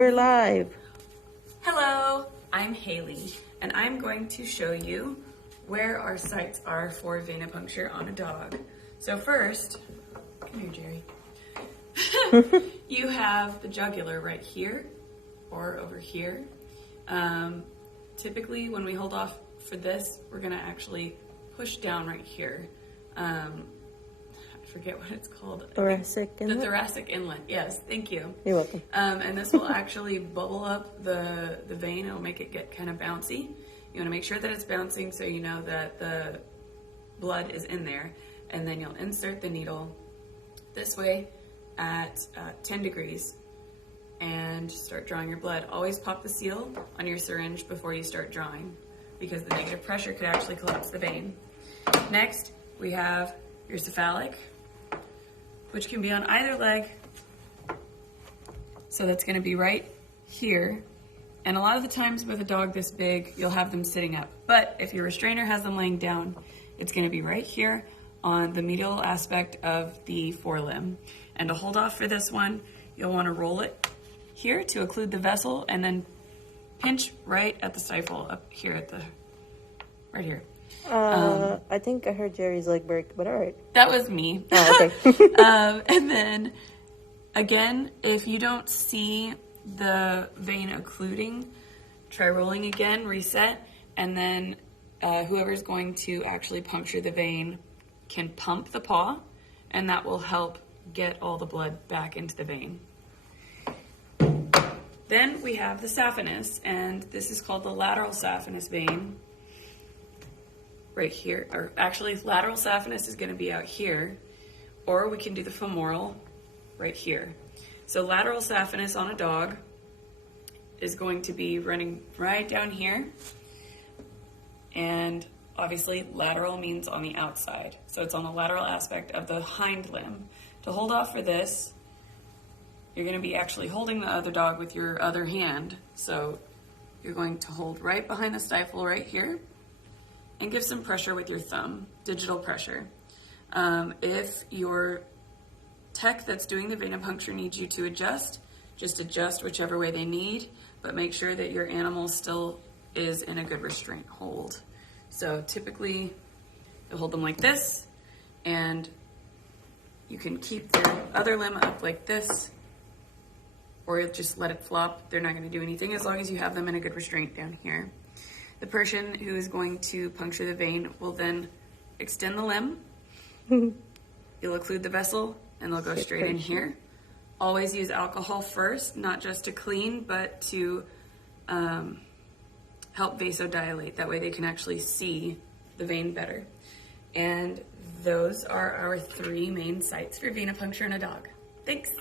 We're live. Hello, I'm Haley, and I'm going to show you where our sites are for venipuncture on a dog. So first, come here, Jerry. You have the jugular right here or over here. Typically, when we hold off for this, we're gonna actually push down right here. I forget what it's called. Thoracic Inlet? The Thoracic Inlet, yes, thank you. You're welcome. And this will actually bubble up the vein. It'll make it get kind of bouncy. You want to make sure that it's bouncing so you know that the blood is in there. And then you'll insert the needle this way at 10 degrees and start drawing your blood. Always pop the seal on your syringe before you start drawing because the negative pressure could actually collapse the vein. Next, we have your cephalic, which can be on either leg. So that's gonna be right here. And a lot of the times with a dog this big, you'll have them sitting up. But if your restrainer has them laying down, it's gonna be right here on the medial aspect of the forelimb. And to hold off for this one, you'll wanna roll it here to occlude the vessel and then pinch right at the stifle up here at the, right here. I think I heard Jerry's leg break, but all right. That was me. Oh, okay. And then, again, if you don't see the vein occluding, try rolling again, reset, and then whoever's going to actually puncture the vein can pump the paw, and that will help get all the blood back into the vein. Then we have the saphenous, and this is called the lateral saphenous vein. Right here, or actually lateral saphenous is going to be out here, or we can do the femoral right here. So lateral saphenous on a dog is going to be running right down here, and obviously lateral means on the outside, so it's on the lateral aspect of the hind limb. To hold off for this, you're going to be actually holding the other dog with your other hand, so you're going to hold right behind the stifle right here and give some pressure with your thumb, digital pressure. If your tech that's doing the venipuncture needs you to adjust, just adjust whichever way they need, but make sure that your animal still is in a good restraint hold. So typically, you'll hold them like this, and you can keep their other limb up like this, or just let it flop. They're not gonna do anything as long as you have them in a good restraint down here. The Pershon who is going to puncture the vein will then extend the limb. You'll occlude the vessel and they'll go straight in here. Always use alcohol first, not just to clean, but to help vasodilate. That way they can actually see the vein better. And those are our 3 main sites for venipuncture in a dog. Thanks.